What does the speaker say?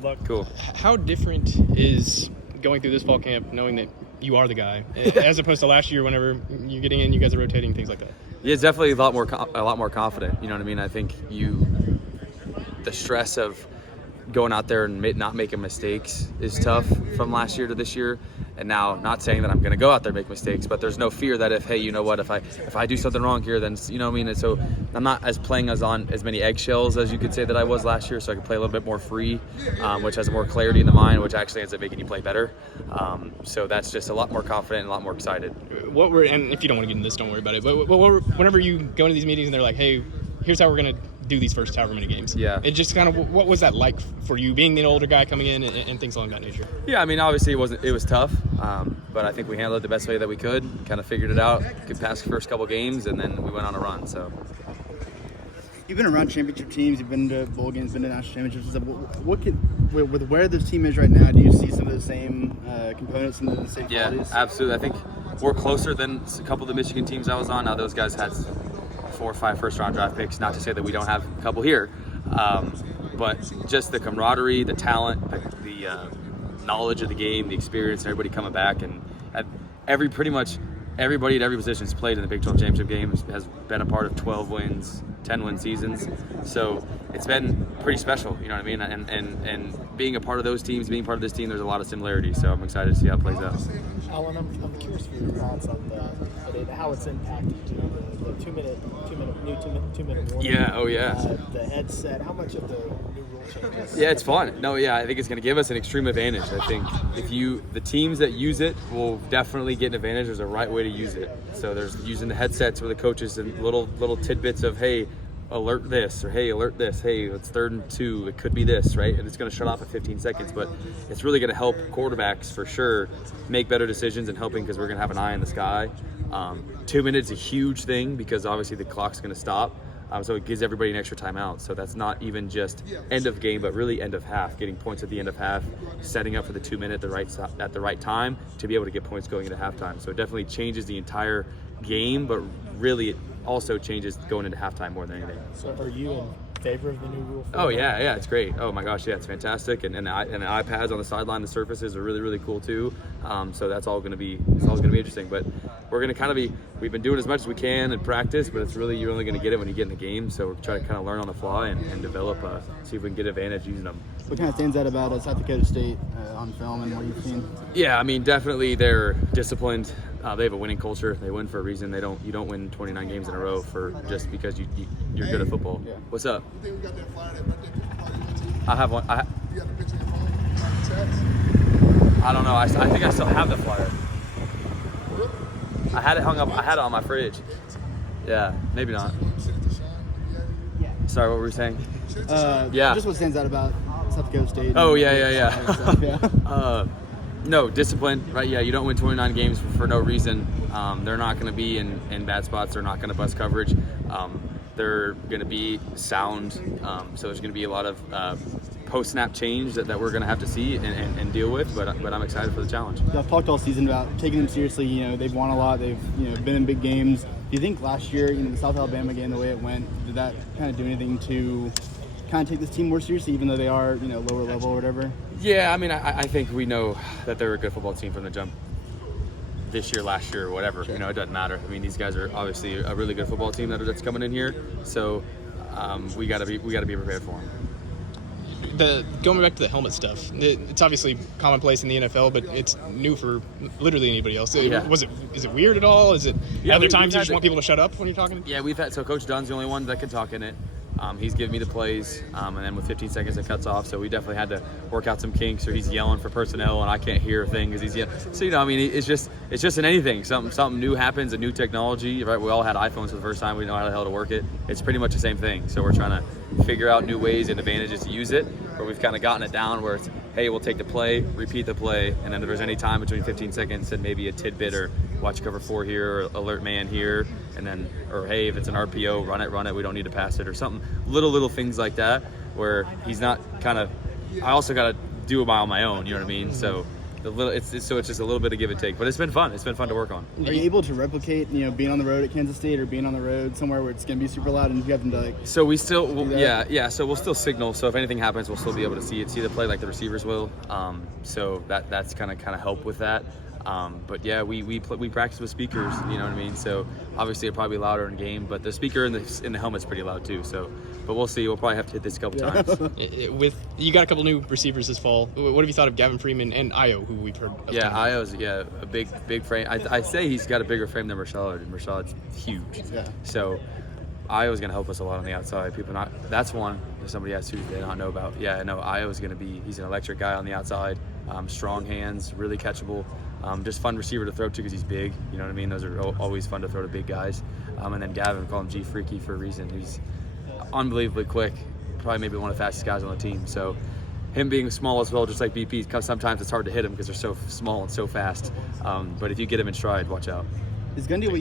Good luck. Cool. How different is going through this fall camp knowing that you are the guy, as opposed to last year whenever you're getting in, you guys are rotating, things like that? Yeah, it's definitely a lot more confident. You know what I mean? I think the stress of going out there and not making mistakes is tough from last year to this year. And now, not saying that I'm going to go out there and make mistakes, but there's no fear that if I do something wrong here, then, you know what I mean? And so I'm not playing on as many eggshells as you could say that I was last year, so I can play a little bit more free, which has more clarity in the mind, which actually ends up making you play better. So that's just a lot more confident and a lot more excited. And if you don't want to get into this, don't worry about it, but whenever you go into these meetings and they're like, hey, here's how we're going to do these first however many games. Yeah. It just kind of, what was that like for you, being the older guy coming in and things along that nature? Yeah, I mean, obviously it was tough, but I think we handled it the best way that we could, kind of figured it out, could pass the first couple games, and then we went on a run, so. You've been around championship teams, you've been to bowl games, been to national championships. With where this team is right now, do you see some of the same components and the same qualities? Yeah, absolutely. I think we're closer than a couple of the Michigan teams I was on. Now those guys had 4 or 5 first-round draft picks. Not to say that we don't have a couple here, but just the camaraderie, the talent, the knowledge of the game, the experience, and everybody coming back, and pretty much everybody at every position has played in the Big 12 championship game, has been a part of 12 wins, 10-win seasons. So it's been pretty special, you know what I mean? And being a part of those teams, being part of this team, there's a lot of similarities. So I'm excited to see how it plays out. Alan, I'm curious for your thoughts on how it's impacted you. The two-minute warning. Yeah, oh yeah. The headset, how much of the new rule changes? Yeah, it's fun. No, yeah, I think it's going to give us an extreme advantage. I think the teams that use it will definitely get an advantage. There's a right way to use it. So there's using the headsets where the coaches and little tidbits of, hey, alert this, or hey, alert this, hey, it's 3rd and 2, it could be this, right? And it's going to shut off at 15 seconds, but it's really going to help quarterbacks for sure make better decisions and helping, because we're going to have an eye in the sky. 2 minutes is a huge thing because obviously the clock's going to stop. So it gives everybody an extra timeout. So that's not even just end of game, but really end of half, getting points at the end of half, setting up for the 2 minute at the right time to be able to get points going into halftime. So it definitely changes the entire game, but really it also changes going into halftime more than anything. So are you in favor of the new rule? Oh yeah, it's great. Oh my gosh, yeah, it's fantastic. And the iPads on the sideline, the surfaces are really, really cool too. So that's all going to be interesting. But we're going to we've been doing as much as we can in practice, but it's really, you're only going to get it when you get in the game. So we're trying to kind of learn on the fly and develop, see if we can get advantage using them. What kind of stands out about South Dakota State on film and what you've seen? Yeah, I mean, definitely they're disciplined. They have a winning culture. They win for a reason. You don't win 29 games in a row for just because you're good at football. Yeah. What's up? I have one. I don't know. I think I still have the flyer. I had it hung up. I had it on my fridge. Yeah, maybe not. Sorry, what were we saying? Yeah. Just what stands out about South Dakota State. Oh, yeah. Yeah. No, discipline, right? Yeah, you don't win 29 games for no reason. They're not going to be in bad spots. They're not going to bust coverage. They're going to be sound. So there's going to be a lot of post-snap change that we're going to have to see and deal with. But I'm excited for the challenge. I've talked all season about taking them seriously. You know, they've won a lot. They've been in big games. Do you think last year, the South Alabama game, the way it went, did that kind of do anything to kind of take this team more seriously, even though they are lower level or whatever? Yeah, I mean, I think we know that they're a good football team from the jump. This year, last year, or whatever. Sure. It doesn't matter. I mean, these guys are obviously a really good football team that's coming in here. So we gotta be prepared for them. Going back to the helmet stuff, it's obviously commonplace in the NFL, but it's new for literally anybody else. Yeah. Is it weird at all? Is it other times you just want people to shut up when you're talking? Yeah, so Coach Dunn's the only one that can talk in it. He's giving me the plays, and then with 15 seconds it cuts off. So we definitely had to work out some kinks, or he's yelling for personnel and I can't hear a thing because he's yelling. So it's just in anything. Something new happens, a new technology. Right? We all had iPhones for the first time. We know how the hell to work it. It's pretty much the same thing. So we're trying to figure out new ways and advantages to use it. Where we've kind of gotten it down where it's, hey, we'll take the play, repeat the play, and then if there's any time between 15 seconds and maybe a tidbit or watch cover 4 here or alert man here, and then, or hey, if it's an RPO, run it, we don't need to pass it or something. Little things like that where he's not I also got to do it on my own, you know what I mean? So it's just a little bit of give and take, but it's been fun. It's been fun to work on. Are you able to replicate, being on the road at Kansas State or being on the road somewhere where it's going to be super loud and you have them to So we still, that? So we'll still signal. So if anything happens, we'll still be able to see the play like the receivers will. So that's kind of help with that. But yeah, we practice with speakers. You know what I mean. So obviously it'll probably be louder in game, but the speaker in the helmet's pretty loud too. So, but we'll see. We'll probably have to hit this a couple times. With you got a couple new receivers this fall. What have you thought of Gavin Freeman and Io, who we've heard of? Yeah, Io's a big frame. I say he's got a bigger frame than Rashad, and Rashad's huge. Yeah. So Io's gonna help us a lot on the outside. That's one if somebody asked who they don't know about. Yeah, no, Io's gonna be. He's an electric guy on the outside. Strong hands, really catchable. Just fun receiver to throw to because he's big. You know what I mean? Those are always fun to throw to big guys. And then Gavin, call him G Freaky for a reason. He's unbelievably quick. Probably maybe one of the fastest guys on the team. So him being small as well, just like BP, sometimes it's hard to hit him because they're so small and so fast. But if you get him in stride, watch out. Is Gundy what